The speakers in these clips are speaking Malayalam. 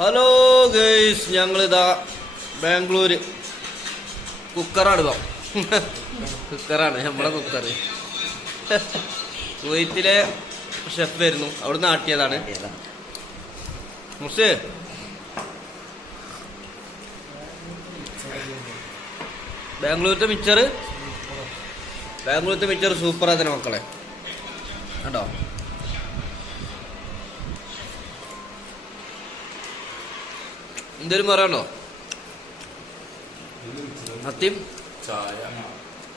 ഹലോ ഗൈസ്, ഞങ്ങളിതാ ബാംഗ്ലൂര് കുക്കറാണ് കുക്കറാണ് നമ്മളെ കുക്കർ. കുവൈത്തിലെ ഷെഫ് വരുന്നു, അവിടെ നാട്ടിയതാണ്. മുസ് ബാംഗ്ലൂരത്തെ മിച്ചർ സൂപ്പറാ തന്നെ മക്കളെ, കേട്ടോ. എന്തേലും പറയാണ്ടോ? സത്യം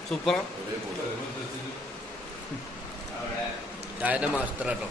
സൂപ്പറാ, ചായന്റെ മാസ്റ്റർ കേട്ടോ.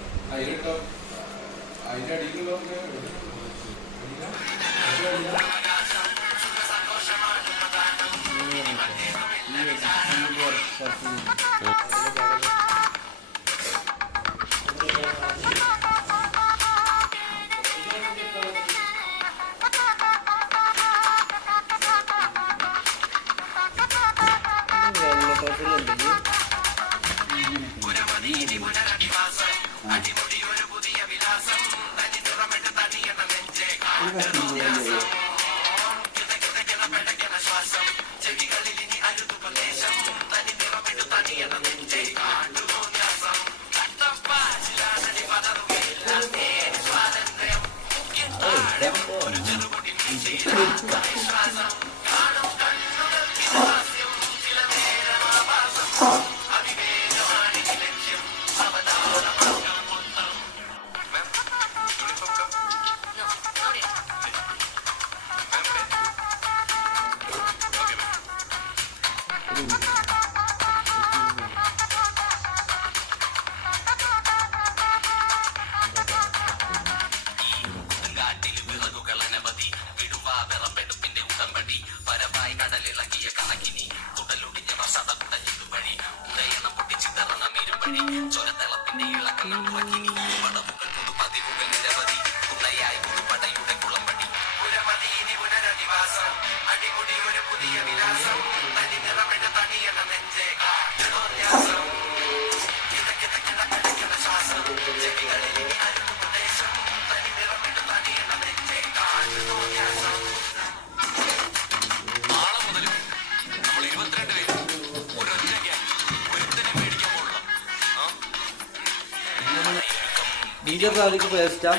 പേസ്റ്റാ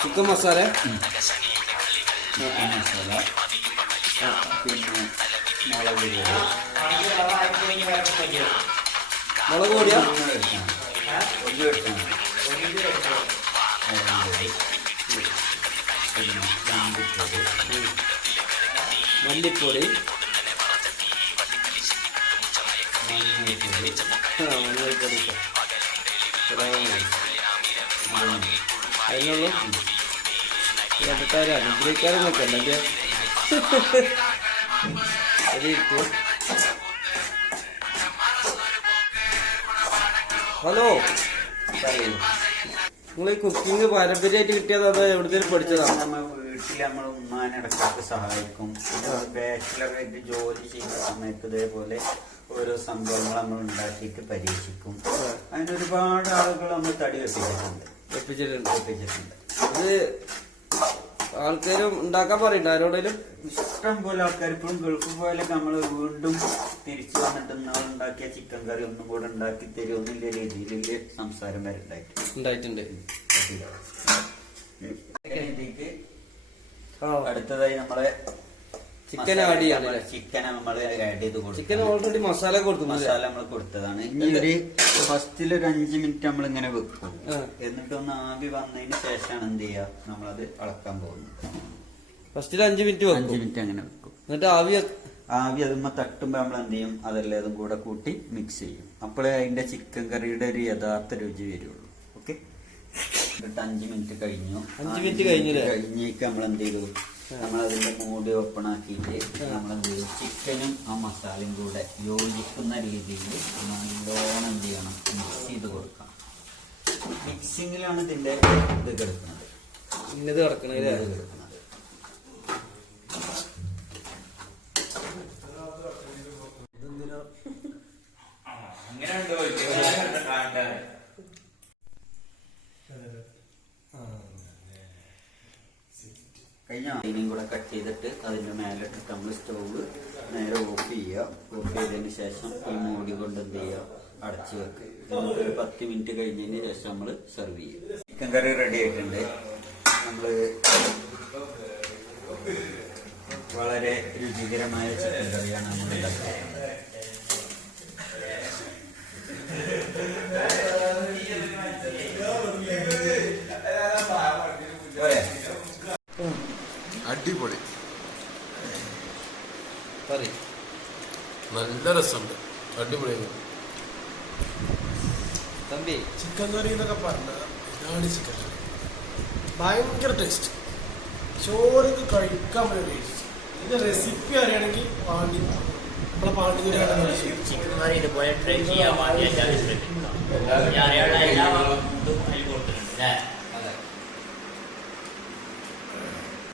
ചിക്കൻ മസാല, മുളക് പൊടിയാ, മല്ലിപ്പൊടി, അതിനുള്ള അനുഗ്രഹിക്കാരെന്നൊക്കെ ഉണ്ടെങ്കിൽ ഹലോ, നിങ്ങൾ ഈ കുക്കിംഗ് പാരമ്പര്യമായിട്ട് കിട്ടിയത് അത് എവിടുത്തേലും പഠിച്ചതാണ്? വീട്ടിൽ നമ്മൾ ഉമ്മാനിടക്കൊക്കെ സഹായിക്കും. ബാച്ചിലറായിട്ട് ജോലി ചെയ്യുന്ന സമയത്ത് ഇതേപോലെ ഓരോ സംഭവങ്ങൾ നമ്മൾ ഉണ്ടാക്കിയിട്ട് പരീക്ഷിക്കും. അതിനൊരുപാട് ആളുകൾ നമ്മൾ തടി വെപ്പിച്ചിട്ടുണ്ട്. അത് ആൾക്കാരും ഉണ്ടാക്കാൻ പറയണ്ട ആരോടേലും. ഇഷ്ടം പോലെ ആൾക്കാർ ഇപ്പോഴും ഗൾഫ് പോയാലൊക്കെ നമ്മൾ വീണ്ടും തിരിച്ചു വന്നിട്ട് നമ്മൾ ഉണ്ടാക്കിയ ചിക്കൻ കറി ഒന്നും കൂടെ ഉണ്ടാക്കി തരുമെന്നില്ല രീതിയിൽ സംസാരം വരെ ഉണ്ടായിട്ടുണ്ട്. അടുത്തതായി നമ്മളെ ചിക്കൻ ആഡ് ചെയ്യാണ്. ചിക്കൻ നമ്മൾ ആഡ് ചെയ്ത് കൊടുക്കും. ചിക്കൻ ഓൾറെഡി മസാല നമ്മൾ കൊടുത്തതാണ്. ഇനി ഒരു ഫസ്റ്റിലൊരു 5 മിനിറ്റ് നമ്മൾ ഇങ്ങനെ വെക്കും. എന്നിട്ട് ഒന്ന് ആവി വന്നതിന് ശേഷമാണ് എന്ത് ചെയ്യാ, നമ്മളത് അളക്കാൻ പോകുന്നത്. ഫസ്റ്റിൽ 5 മിനിറ്റ് അങ്ങനെ വെക്കും. എന്നിട്ട് ആവി അതുമ്പോ തട്ടുമ്പോ നമ്മൾ എന്ത് ചെയ്യും, അതെല്ലാം കൂടെ കൂട്ടി മിക്സ് ചെയ്യും. അപ്പോഴേ അതിന്റെ ചിക്കൻ കറിയുടെ ഒരു യഥാർത്ഥ രുചി വരുള്ളൂ. ഓക്കെ, 5 മിനിറ്റ് കഴിഞ്ഞു. 5 മിനിറ്റ് കഴിഞ്ഞേക്ക് നമ്മൾ എന്ത് ചെയ്തു, നമ്മളതിന്റെ മൂടി ഓപ്പൺ ആക്കിയിട്ട് നമ്മളെന്ത് ചെയ്യും, ചിക്കനും ആ മസാലയും കൂടെ യോജിക്കുന്ന രീതിയിൽ നല്ലോണം എന്ത് ചെയ്യണം, മിക്സ് ചെയ്ത് കൊടുക്കണം. മിക്സിങ്ങിലാണ് ഇതിന്റെ ഇത് കിടക്കുന്നത്. കഴിഞ്ഞാൽ അതിനെയും കൂടെ കട്ട് ചെയ്തിട്ട് അതിൻ്റെ മേലെ ഇട്ടിട്ട് നമ്മൾ സ്റ്റൗവ് നേരെ ഓഫ് ചെയ്യുക. ഓഫ് ചെയ്തതിന് ശേഷം ഈ മൂടി കൊണ്ട് എന്ത് ചെയ്യുക, അടച്ചു വെക്കുക. എന്നിട്ട് ഒരു 10 മിനിറ്റ് കഴിഞ്ഞതിന് ശേഷം നമ്മൾ സെർവ് ചെയ്യും. ചിക്കൻ കറി റെഡി ആയിട്ടുണ്ട്. നമ്മൾ വളരെ രുചികരമായ ചിക്കൻ കറിയാണ് നമ്മൾ ഉണ്ടാക്കുന്നത്. അടിപൊളി, നല്ല രസമുണ്ട്, അടിപൊളിയായിരുന്നു. തമ്പി ചിക്കൻ കറി എന്നൊക്കെ പറഞ്ഞാൽ ഇതാണ് ചിക്കൻ കറി. ഭയങ്കര ടേസ്റ്റ്, ചോറൊക്കെ കഴിക്കാൻ പറ്റിയ ടേസ്റ്റ്. ഇതിന്റെ റെസിപ്പി അറിയണമെങ്കിൽ നമ്മളെ പാണ്ടി ചിക്കൻ കറി ഇതുപോലെ ട്രൈ ചെയ്യാൻ വേണ്ടി എല്ലാവരും ശ്രമിക്കും. അറിയാനുള്ള എല്ലാ